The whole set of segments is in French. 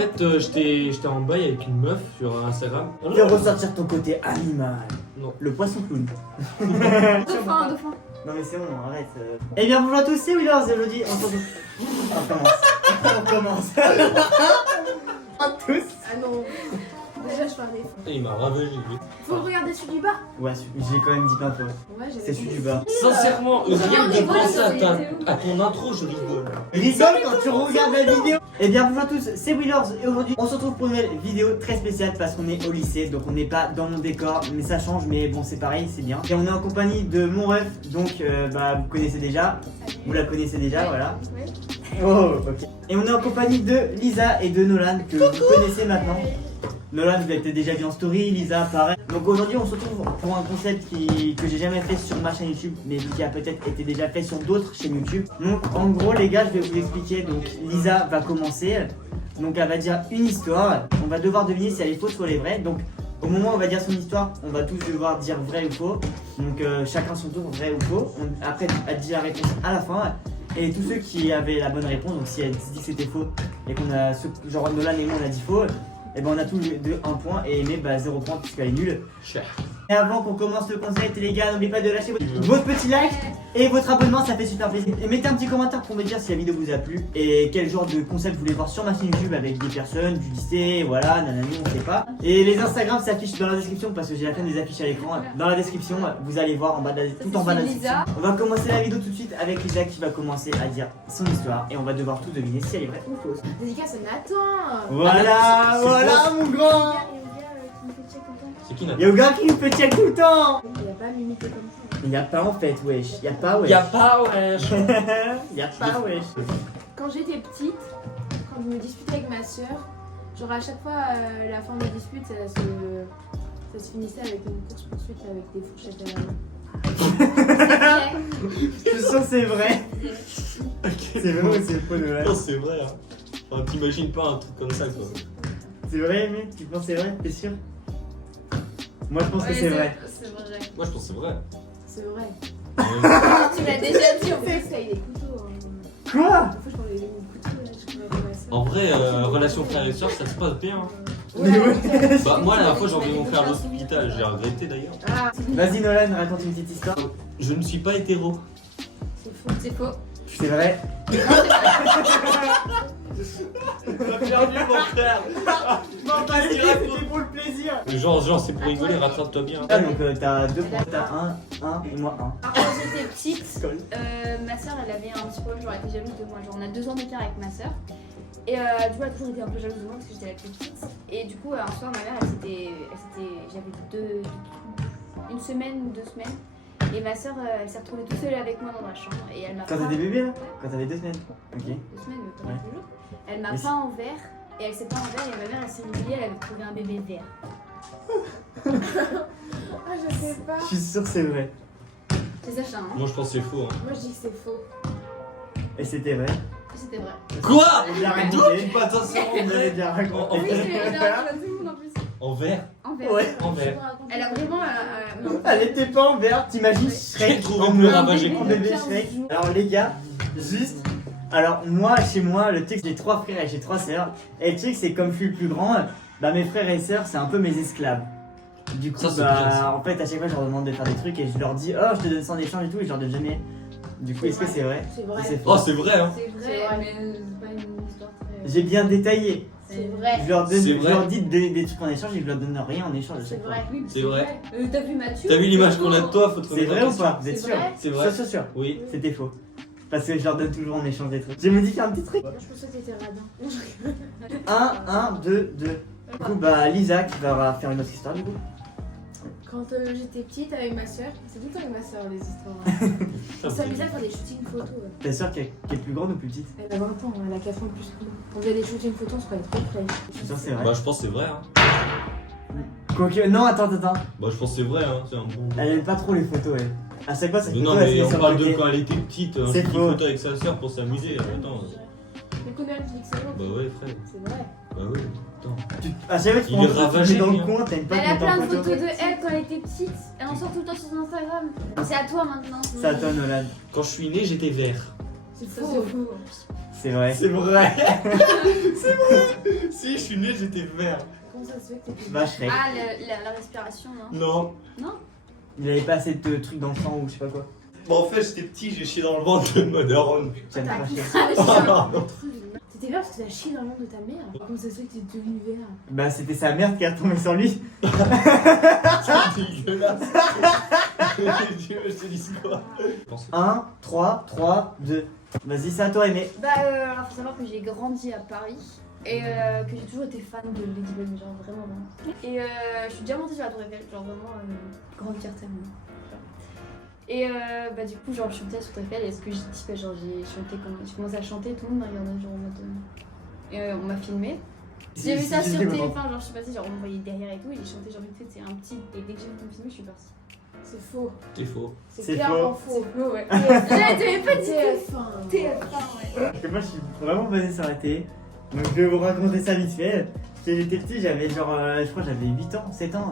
fait, j'étais en bail avec une meuf sur Instagram. Fais ressortir ton côté animal. Non. Le poisson clown. Dauphin, dauphin. Non mais c'est bon, arrête. Eh bien bonjour à tous, c'est Willers et aujourd'hui on se retrouve. On commence. À tous. Ah non. Déjà, je parlais. Et il m'a ravagé, lui. Faut regarder celui du bas. Ouais, j'ai quand même dit plein de fois. Ouais, j'avais C'est celui du bas. Sincèrement, rien que de rigole, penser c'est à ton intro, je rigole. Rigole quand tu regardes la vidéo. Eh bien bonjour à tous, c'est Willers et aujourd'hui on se retrouve pour une nouvelle vidéo très spéciale parce qu'on est au lycée, donc on n'est pas dans mon décor, mais ça change, mais bon c'est pareil, c'est bien. Et on est en compagnie de mon ref, donc vous connaissez déjà, vous la connaissez déjà, voilà. Ouais. Oh, ok. Et on est en compagnie de Lisa et de Nolan que vous connaissez maintenant. Nolan, vous l'avez peut-être déjà vu en story, Lisa, pareil. Donc aujourd'hui, on se retrouve pour un concept que j'ai jamais fait sur ma chaîne YouTube, mais qui a peut-être été déjà fait sur d'autres chaînes YouTube. Donc en gros, les gars, je vais vous expliquer. Donc Lisa va commencer. Donc elle va dire une histoire. On va devoir deviner si elle est fausse ou elle est vraie. Donc au moment où on va dire son histoire, on va tous devoir dire vrai ou faux. Donc chacun son tour, vrai ou faux. Après, elle dit la réponse à la fin. Et tous ceux qui avaient la bonne réponse, donc si elle dit que c'était faux et qu'on a, genre Nolan et moi on a dit faux, et ben on a tous les deux un point et Aimé 0 point puisqu'elle est nulle. Cher. Et avant qu'on commence le concept les gars, n'oubliez pas de lâcher votre petit like et votre abonnement, ça fait super plaisir. Et mettez un petit commentaire pour me dire si la vidéo vous a plu et quel genre de concept vous voulez voir sur ma chaîne YouTube avec des personnes, du lycée, voilà, nanani, on sait pas. Et les Instagram s'affichent dans la description parce que j'ai la fin des affiches à l'écran. Dans la description, vous allez voir en bas de tout en bas de la description. On va commencer la vidéo tout de suite avec Lisa qui va commencer à dire son histoire et on va devoir tout deviner si elle est vraie ou fausse. Dédicace à Nathan. Voilà, voilà mon grand. C'est qui, Nathan? Y'a Yoga qui me fait check tout le temps. Il a pas m'imiter comme ça. Mais y'a pas en fait, wesh. Y'a pas, wesh. Y'a pas, wesh. Y'a pas, wesh. Quand j'étais petite, quand je me disputais avec ma soeur, genre à chaque fois la fin de la dispute, ça se finissait avec une course poursuite avec des fourchettes à la main. Je suis sûr que c'est vrai. C'est vrai ou c'est faux, Noël? Non, c'est vrai, hein. Enfin, t'imagines pas un truc comme ça, quoi. C'est vrai, mais tu penses que c'est vrai? T'es sûr? Moi, je pense que c'est vrai. C'est vrai. Moi, je pense que c'est vrai. C'est vrai. Ouais. Tu l'as déjà dit, en plus, avec des couteaux. Quoi? La fois, je parlais des couteaux, là, je crois, avec ma soeur. En vrai, relation frère et soeur, ça se passe bien. Hein. Mais ouais. Bah, moi, la dernière fois, j'ai envoyé mon frère à l'hôpital. J'ai regretté d'ailleurs. Ah, Vas-y, Nolan, raconte une petite histoire. Je ne suis pas hétéro. c'est faux. C'est faux. C'est vrai. T'as perdu mon frère. Non, t'as c'était pour le plaisir. Genre, c'est pour rigoler, rattrape-toi bien. Ah, donc t'as 2 points. T'as 1 et moi 1. Quand j'étais petite, ma soeur elle avait un petit problème, genre elle était jalouse de moi. Genre on a 2 ans d'écart avec ma soeur. Et du coup elle a toujours été un peu jalouse de moi parce que j'étais la plus petite. Et du coup un soir ma mère j'avais une semaine ou 2 semaines. Et ma soeur elle s'est retrouvée toute seule avec moi dans la chambre. Et elle m'a Quand t'étais bébé là? Quand t'avais 2 semaines. Ok. 2 semaines, mais pas Ouais. tous les jours. Elle m'a Mais peint en vert. Et elle s'est peint en vert et ma mère elle s'est humiliée, elle avait trouvé un bébé vert. Ah, je sais pas. Je suis sûr que c'est vrai. C'est ça, hein. Moi, je pense que c'est faux. Hein. Moi, je dis que c'est faux. Et c'était vrai. C'était vrai. Quoi? Elle a D'où raconté. tu passes ça On avait déjà En raconté. Oui, c'est là, tout le monde en plus. En vert? En vert. Ouais. En vert. Elle a vraiment. Non. Elle était pas en vert, t'imagines Shrek J'ai trouvé en plus bleu, ravagé. en bébé Shrek. Alors les gars, juste, alors moi chez moi, le truc j'ai 3 frères et j'ai 3 sœurs. Et le truc c'est comme je suis le plus grand, bah mes frères et sœurs c'est un peu mes esclaves. Du coup Ça, c'est bien, ça. en fait à chaque fois je leur demande de faire des trucs et je leur dis oh je te donne ça en échange et tout et je leur donne jamais. Du coup est-ce que c'est vrai? C'est vrai. Ou c'est faux? Oh, c'est vrai, hein. C'est C'est vrai, vrai. mais c'est pas une histoire très. J'ai bien détaillé. C'est vrai. Je leur, donne, C'est je vrai. leur dis de donner des trucs en échange et je leur donne rien en échange à C'est chaque fois. vrai. Oui, mais C'est vrai. T'as vu Mathieu? T'as vu l'image qu'on a de toi? Faut te C'est remettre vrai en ou question. pas? Vous êtes C'est sûr? vrai. C'est vrai. Sûr. Oui. C'était faux. Parce que je leur donne toujours en échange des trucs. Je me dis qu'il y a un petit truc. Moi, je pensais que t'étais radin. 1, 2, 2. Du coup, bah Lisa qui va faire une autre histoire du coup. Quand j'étais petite avec ma soeur, c'est tout le temps avec ma soeur les histoires. Hein. On s'amusait à faire des shootings photos. Ta soeur qui est plus grande ou plus petite? Elle a 20 ans, elle a 4 ans de plus que nous. On faisait des shootings photos, on se croyait trop fraîche. Je suis sûr que c'est vrai. Bah, je pense que c'est vrai, hein. Quoique, non, attends. Bah, je pense que c'est vrai, hein. C'est un bon. Elle aime pas trop les photos, elle. À chaque fois, ça Non, mais on parle de quand elle était petite, un C'est petit faux. photo avec sa soeur pour s'amuser. Attends. Mais combien tu dis que c'est vrai? Bah, ouais, frère. C'est vrai. Bah, ouais. Attends. À chaque fois, tu Il prends est une photo, tu ravagé, mets dans le lui, hein. coin, t'aimes pas Elle te a mettre plein en de photo. photos de elle quand elle était petite. Elle en sort tout le temps sur son Instagram. C'est à toi maintenant. C'est à toi, Nolan. Quand je suis né, j'étais vert. C'est Ça, faux. c'est faux. C'est vrai. C'est vrai. Si, je suis né, j'étais vert. Comment ça se fait que t'étais. Bah, Shrek. Ah, la respiration, non? Non. Non? Il avait pas assez de trucs dans le sang ou je sais pas quoi. Bon, en fait, j'étais petit, j'ai chié dans le ventre de ma daronne. J'aime T'as pas pissé chier. dans le truc. T'étais vert parce que t'as chié dans le ventre de ta mère. Comment ça se fait que t'es devenu vert? Bah, c'était sa mère qui est retombée sur lui. C'est dégueulasse. Je te dis quoi? 1, 3, 3, 2. Vas-y, c'est à toi, Aimé. Bah, alors faut savoir que j'ai grandi à Paris et que j'ai toujours été fan de Ladybug, mais genre vraiment. Et je suis déjà montée sur la Tour Eiffel, genre vraiment grande fierté à moi. Et bah, du coup, genre, je chantais sur la Tour Eiffel et ce que j'ai dit, bah, genre, j'ai commencé à chanter, tout le monde m'a regardé, genre en mode. Et on m'a filmé. J'ai vu ça sur TF1, genre, je sais pas si, genre, on me voyait derrière et tout, et j'ai chanté, genre, vite fait, c'est un petit. Et dès que j'ai vu me filmer, je suis partie. C'est faux. C'est faux. C'est clairement faux. faux. Oh, ouais. J'avais pas TF1. TF1, ouais. Parce que moi, je suis vraiment basé sur la télé. Donc, je vais vous raconter ça vite fait. Quand j'étais petit, j'avais genre, je crois que j'avais 8 ans, 7 ans.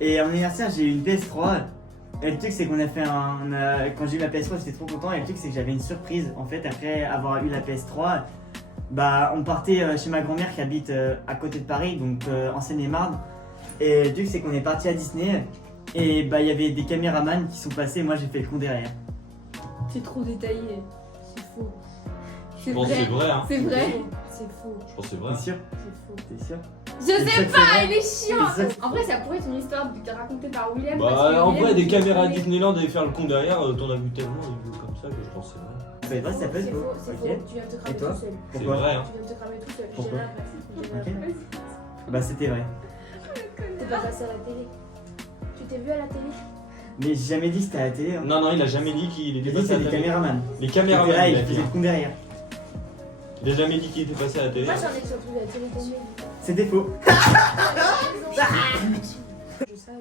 Et en anniversaire, j'ai eu une PS3. Et le truc, c'est qu'on a fait quand j'ai eu la PS3, j'étais trop content. Et le truc, c'est que j'avais une surprise. En fait, après avoir eu la PS3, bah, on partait chez ma grand-mère qui habite à côté de Paris, donc en Seine-et-Marne. Et le truc, c'est qu'on est parti à Disney. Et bah, il y avait des caméramans qui sont passés. Et moi, j'ai fait le con derrière. C'est trop détaillé. C'est faux. Je pense que c'est vrai, hein. C'est vrai. C'est faux. Je pense que c'est vrai. T'es sûr? C'est faux. T'es sûr? Je C'est sais ça, pas, c'est elle est chiante. C'est ça. En vrai, ça pourrait être une histoire racontée par Willem. parce que Bah, en Willem, vrai, des il caméras à connaît. Disneyland et faire le con derrière, t'en as vu tellement des vidéos comme ça que je pense que c'est vrai. C'est vrai, ça peut être C'est faux. faux. C'est Ok. faux. Tu viens de te Et cramer toi? tout seul. C'est Pourquoi? vrai, hein. Tu viens de te cramer tout seul. Pourquoi? J'ai la Ok. place. Bah, c'était vrai. T'es pas passé à la télé. Tu t'es vu à la télé? Mais j'ai jamais dit que c'était à la télé. Hein. Non, non, il a jamais dit qu'il J'ai était dit que passé à c'était la des télé. caméramans. Les Qui caméramans, étaient là et il a qui dit. faisaient le con derrière. Il a jamais dit qu'il était passé à la télé. Moi j'en ai surtout vu à la télé tombée. C'était faux. Je savais.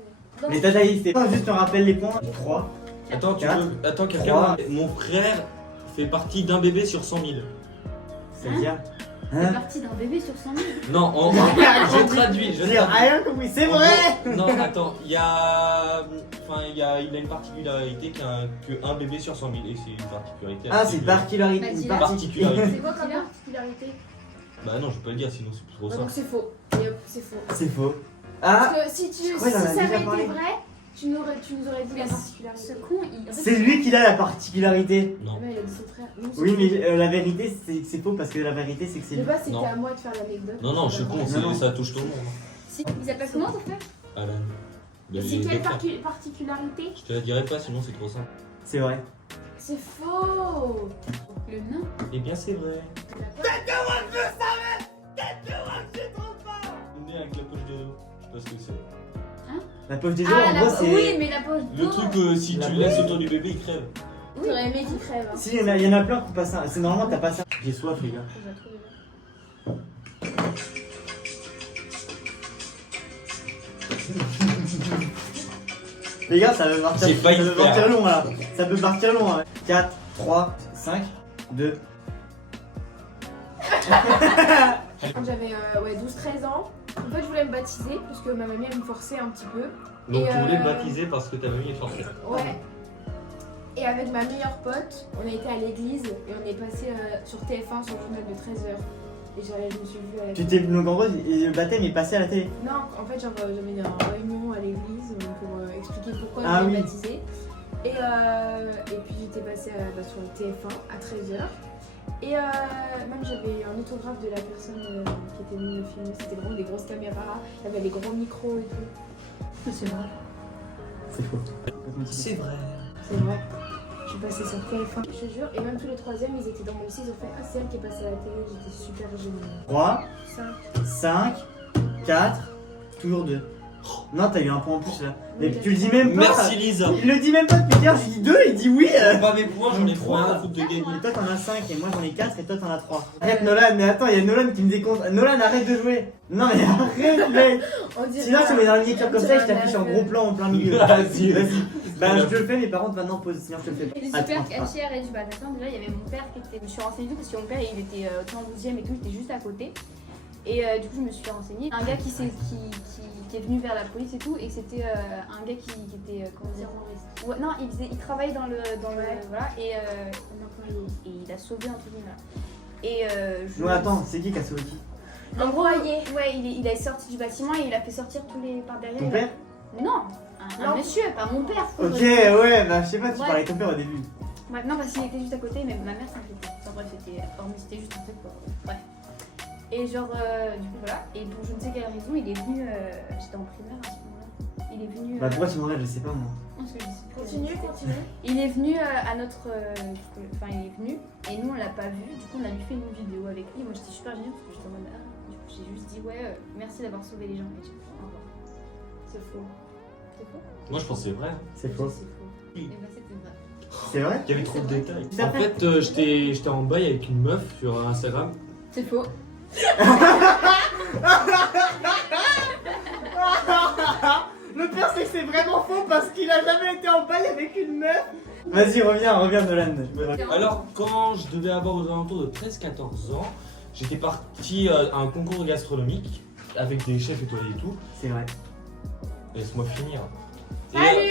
Mais t'as dit, c'était pas juste, on rappelle les points. 3. Attends, Quatre, attends, quelqu'un. trois. Mon frère fait partie d'un bébé sur 100 000. C'est-à-dire. C'est Hein? parti d'un bébé sur 100 000. Non, je traduis. J'ai rien compris, c'est vrai! Non, attends, il a une particularité qu'un bébé sur 100 000 et c'est une particularité. Ah, c'est une particularité. Bah, Une dis-la. particularité. C'est quoi comme particularité? Bah non, je peux pas le dire sinon c'est trop Donc simple. c'est faux. Et hop, c'est faux. C'est faux. Ah! Parce que si crois qu'il en a ça déjà avait été parlé. vrai, tu nous aurais dit la Ce particularité. con, il. C'est lui qui a la particularité. Non. Ouais, il a dit son frère. Non, Oui, mais la vérité, c'est faux parce que la vérité, c'est que c'est De lui. base, c'était Non. à moi de faire l'anecdote. Non, non, je suis con, Non. ça touche tout le monde. Si, il s'appelle comment ton frère? Alan. Ben, C'est j'ai quelle deux frères. particularité? Je te la dirai pas sinon c'est trop simple. C'est vrai. C'est faux. Le nain. Eh bien c'est vrai. Tu l'as pas. On est avec la poche de dos. Je sais pas ce que c'est. La poche des os, Ah, en gros, c'est. oui, mais la poche Le d'eau. truc, si La tu le poche. laisses autour du bébé, il crève. T'aurais aimé qu'il crève. Hein. Si, il y en a plein qui passent ça. C'est normalement, t'as pas ça. J'ai soif, les gars. Je la trouve là. Les gars, ça peut partir, J'ai failli ça peut le faire. partir long là. Ça peut partir long. Hein. 4, 3, 5, 2. Quand j'avais 12-13 ans, en fait je voulais me baptiser parce que ma mamie elle me forçait un petit peu. Donc Et tu voulais euh, baptiser parce que ta mamie est forcée. Ouais. Et avec ma meilleure pote, on a été à l'église et on est passé sur TF1 sur le journal de 13h. Et je me suis vue à la Tu t'es. Donc en gros, le baptême est passé à la télé. Non, en fait, genre, j'avais une réunion à l'église pour expliquer pourquoi Ah je voulais oui. baptiser. Et puis j'étais passée sur le TF1 à 13h. Et même j'avais un autographe de la personne qui était venue me filmer. C'était vraiment des grosses caméras, il y avait des gros micros et tout. C'est vrai. C'est faux. C'est vrai. C'est vrai. Je suis passée sur TF1, je te jure. Et même tous les troisièmes, ils étaient dans mon site, ils ont fait ah, c'est elle qui est passée à la télé. J'étais super gênée. 3, 5. 5, 4, toujours 2. Non, t'as eu un point en plus là. Oui, Mais tu le dis même pas. Merci Lisa. Il le dit même pas depuis hier, je dis 2, il dit oui. Pas mes points, j'en ai Trois. 3 à foutre de gagner. Et toi t'en as 5 et moi j'en ai 4 et toi t'en as 3. Arrête Nolan, mais attends, il y a Nolan qui me décompte. Nolan, arrête de jouer. Non mais arrête mec. On dirait Sinon je te mets dans la on miniature comme ça dirait et je t'affiche un en gros plan en plein milieu. Vas-y. Bah je te le fais mais par contre maintenant pause, sinon je te le fais J'étais pas. super Attends. cachère et du Bataclan. Déjà, il y avait mon père qui était. Je me suis renseignée tout parce que mon père il était en 12e et tout, il était juste à côté. Et du coup, je me suis renseignée. Un gars qui est venu vers la police et tout, et c'était un gars qui était. Comment dire? Ouais, non, il travaillait dans le. Voilà, et il a sauvé un truc là. Et je. Non attends, c'est qui qui a sauvé qui? En gros, ouais, il est sorti du bâtiment et il a fait sortir tous les par derrière. Ton père? Non, un monsieur, pas mon père. Ok, ouais, bah je sais pas, tu Ouais. parlais de ton père au début. Ouais, non, parce qu'il était juste à côté, mais ma mère s'inquiétait. Enfin bref, c'était juste un truc quoi. Bref. Et genre, du coup voilà. Et pour je ne sais quelle raison, il est venu. J'étais en primaire à ce moment-là. Il est venu. Bah pourquoi tu m'en je sais pas moi. Parce que je sais plus. Continue. Il est venu à notre. Enfin, il est venu et nous on l'a pas vu. Du coup, on a lui fait une vidéo avec lui. Moi j'étais super gênée parce que j'étais en mode. Ah. Du coup, j'ai juste dit ouais, merci d'avoir sauvé les gens. Et j'ai fait au revoir. C'est faux. C'est faux? Moi je pense que c'est vrai. C'est faux. C'est faux. Et bah, c'était vrai. C'est vrai? Il y avait trop de détails. C'est En vrai. fait, j'étais en bail avec une meuf sur Instagram. C'est faux. Le pire c'est que c'est vraiment faux parce qu'il a jamais été en bail avec une meuf. Vas-y, reviens Nolan. Alors, quand je devais avoir aux alentours de 13-14 ans, j'étais parti à un concours gastronomique avec des chefs étoilés et tout. C'est vrai. Laisse-moi finir. Salut!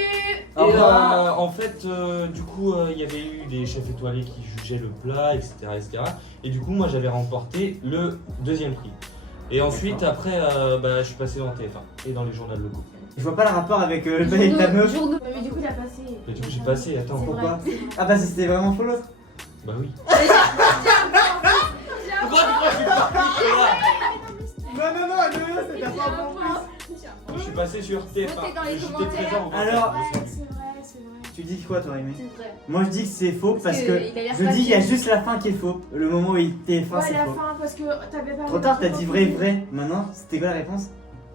Au revoir. En fait, du coup, il y avait eu des chefs étoilés qui jugeaient le plat, etc., etc. Et du coup, moi, j'avais remporté le deuxième prix. Et ensuite, après, je suis passé dans TF1 et dans les journaux locaux. Je vois pas le rapport avec le bail avec ta meuf. Mais du coup, il a passé. Et du coup, j'ai passé, attends. C'est Pourquoi? vrai. Ah bah c'était vraiment faux l'autre. Bah oui. Pourquoi tu crois que j'ai pas pris, Non, c'est ta part en plus. Je suis passé sur TF1. Votez dans les J'étais commentaires. présent au Alors- concert. C'est vrai. Tu dis quoi toi Aimé? C'est vrai. Moi je dis que c'est faux parce que il a l'air je dis qu'il y a fatigué. juste la fin qui est faux. Le moment où il TF1 Ouais, c'est la faux. fin, parce que t'avais pas. Trop tard, t'as dit vrai. Maintenant, c'était quoi la réponse?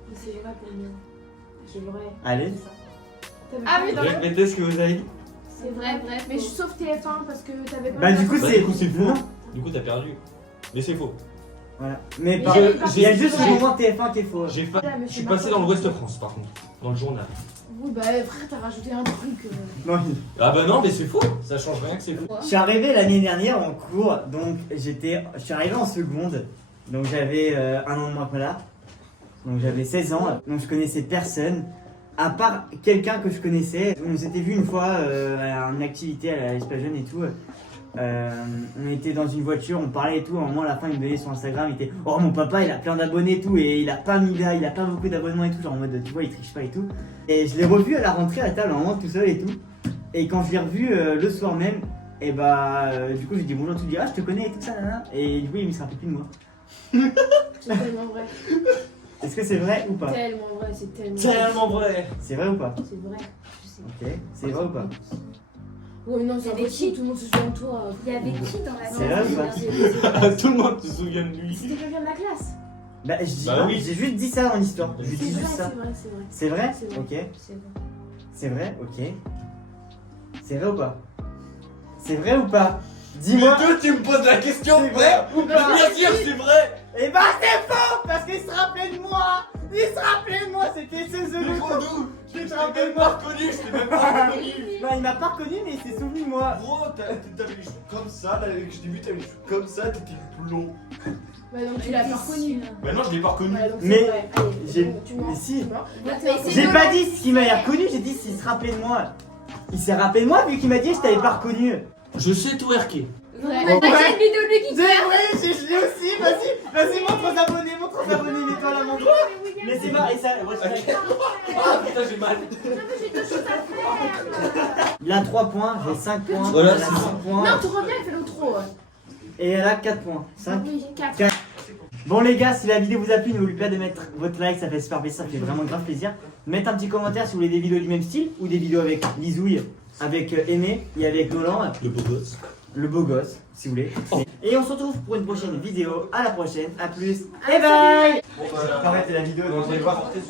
Mais c'est vrai pour moi. C'est vrai. Allez. T'avais Ah pas- oui, Répétez ce que vous avez dit. C'est vrai, bref. Mais je sauf TF1 parce que t'avais pas. Bah du coup Bah, c'est du coup, c'est faux. Non. Du coup, t'as perdu. Mais c'est faux. Voilà. Mais Mais par- j'avais pas il y a fait juste vrai. le moment TF1 qui est faux. J'ai Ah, mais Je suis c'est passé marrant. dans l'Ouest France, par contre. Dans le journal. Oui, bah frère, t'as rajouté un truc. Non, Ah bah non, mais c'est faux. Ça change rien que c'est faux. je suis arrivé l'année dernière en cours, donc je suis arrivé en seconde, donc j'avais un an de moins que là, donc j'avais 16 ans, donc je connaissais personne, à part quelqu'un que je connaissais. On s'était vu une fois à une activité à l'Espace Jeune et tout. On était dans une voiture, on parlait et tout. À un moment, à la fin, il me donnait sur Instagram. Il était oh, mon papa, il a plein d'abonnés et tout. Et il a pas mis là, il a pas beaucoup d'abonnements et tout. Genre en mode, tu vois, il triche pas et tout. Et je l'ai revu à la rentrée à table, en moment tout seul et tout. Et quand je l'ai revu le soir même, et du coup, je lui dis bonjour, tu lui dis ah, je te connais et tout ça, nanana. Et du coup, il me se rappelle plus de moi. C'est tellement vrai. Est-ce que c'est vrai ou pas? Tellement vrai, c'est tellement. Tellement vrai. C'est vrai ou pas? C'est vrai. Je sais. Ok, c'est vrai ou pas? Ouais, non, c'est Il y avait impossible, qui tout le monde se souvient de toi. Il y avait qui dans la C'est vrai ou pas? Tout le monde se souvient de lui. C'était quelqu'un de la classe. Bah, je dis Bah pas, oui. j'ai juste dit ça dans l'histoire. Je C'est dis vrai, juste ça. c'est vrai, c'est vrai. C'est vrai? C'est vrai. Ok. C'est vrai. C'est vrai? Ok. C'est vrai ou pas? C'est vrai ou pas? Dis-moi! Mais toi, tu me poses la question, C'est vrai vrai ou pas? Bien sûr, c'est vrai. Et bah c'est faux! Parce qu'il se rappelait de moi! Il se rappelait de moi! C'était ce Mais The gros, d'où Tu te Je t'ai rappelles même pas reconnu, je t'ai même pas reconnu. Non, il m'a pas reconnu, mais il s'est souvenu de moi. Gros, t'avais les cheveux comme ça, là, que je t'ai vu, t'avais les cheveux comme ça, t'étais blond. Bah donc tu l'as pas reconnu. Bah non, je l'ai pas reconnu. Ouais, donc c'est Mais vrai. Allez, j'ai- bon, tu mens. mais si. Tu mens. Mais c'est J'ai non. pas dit ce qu'il m'avait reconnu, j'ai dit s'il se rappelait de moi. Il s'est rappelé de moi vu qu'il m'a dit je t'avais pas reconnu. Je sais twerker. Vrai. Bon, T'as ouais. une vidéo de lui qui Je l'ai aussi, vas-y, montre aux abonnés, mets-toi la montre. Mais c'est pas, et ça, ouais, c'est- Ah putain, j'ai mal. Il a 3 points, j'ai 5 points, Voilà, elle a c'est 6 ça. points, Non, tu reviens, il fait l'outro. et elle a 4 points. 5. Oui, 4. Bon les gars, si la vidéo vous a plu, n'oubliez pas de mettre votre like, ça fait super plaisir, ça fait vraiment grave plaisir. Mettez un petit commentaire si vous voulez des vidéos du même style, ou des vidéos avec Lizouille, avec Aimé, et avec Nolan, Le beau gosse. le beau gosse, si vous voulez. Et on se retrouve pour une prochaine vidéo, à la prochaine, à plus, Ah, et bye. Bon, bah, Arrête la vidéo, donc, donc on on va va voir. voir. Allez.